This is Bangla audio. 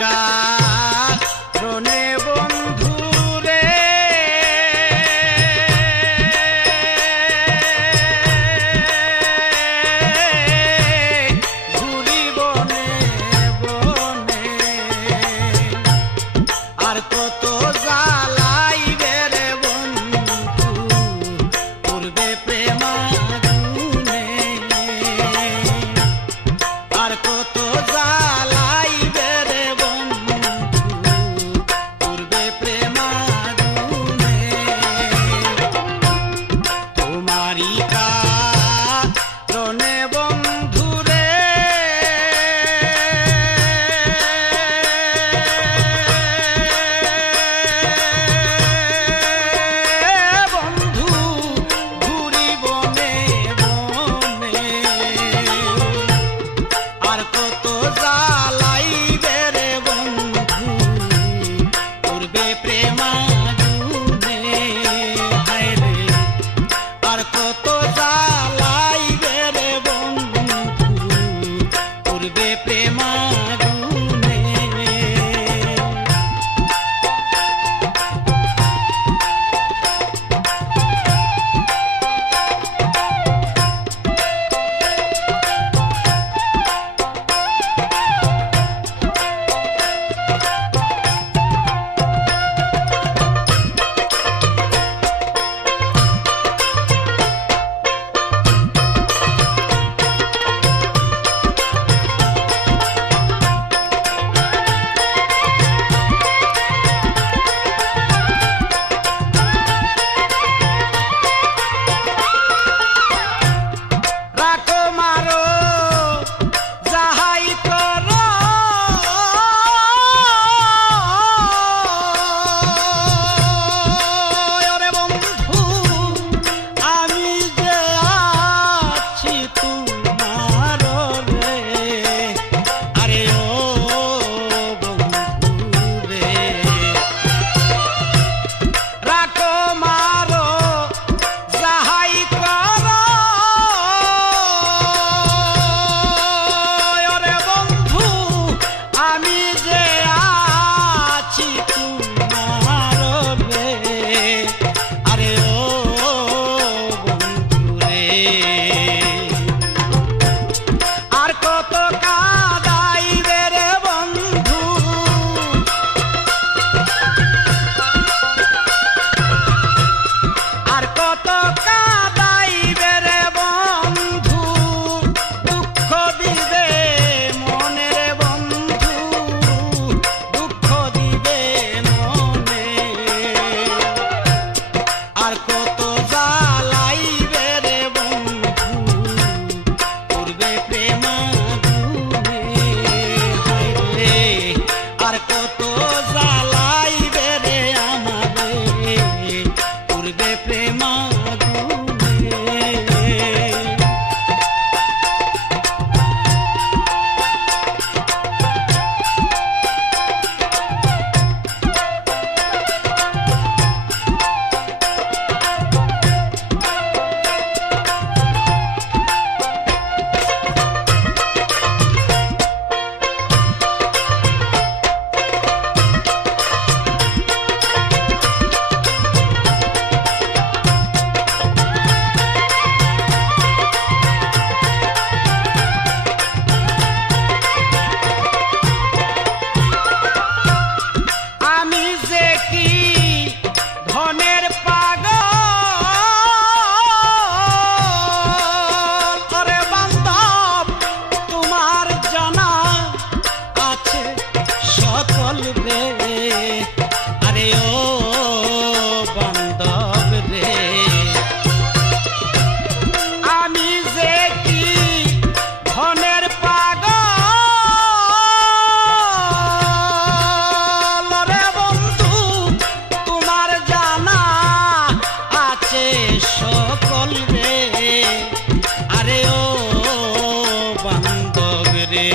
কারণে বন্ধু রে ঘুরি বনে বনে আর কত জ্বালাইবে রে বন্ধু পূর্বে প্রেমাগুনে আর কত জ্বালাইবে রে বন্ধু পূর্বে প্রেমাগুনে তোমারি কারণে বন্ধু রে বন্ধু ঘুরি বনে বনে আর কত জ্বালাইবে রে বন্ধু পূর্বে প্রেমাগুনে হায় রে আর কত জ্বালাইবে রে বন্ধু পূর্বে প্রেমাগুনে রাখো মারো যাহাই করো ওরে বন্ধু আমি যে আছি তোমার রে আরে ও বন্ধু রে রাখো মারো যাহাই করো ওরে বন্ধু আমি যে আছি তোমার রে আরে ও বন্ধু রে আর কত কাঁদাইবে রে বন্ধু আর কত কাঁদাইবে রে বন্ধু দুঃখ দিবে মনে রে বন্ধু দুঃখ দিবে মনে আর কত জ্বালাইবে রে বন্ধু পূর্বে প্রেমাগুনে হায় রে আর কত জ্বালাইবে রে আমারে পূর্বে প্রেমাগুনে আমি যে কি ধনের পাগল করে বান্ধব তোমার জানা আছে সকল রে আরে ও বান্ধব রে আমি যে কি ধনের পাগল রে বন্ধু তোমার জানা আছে সকল রে আরে ও বান্ধব রে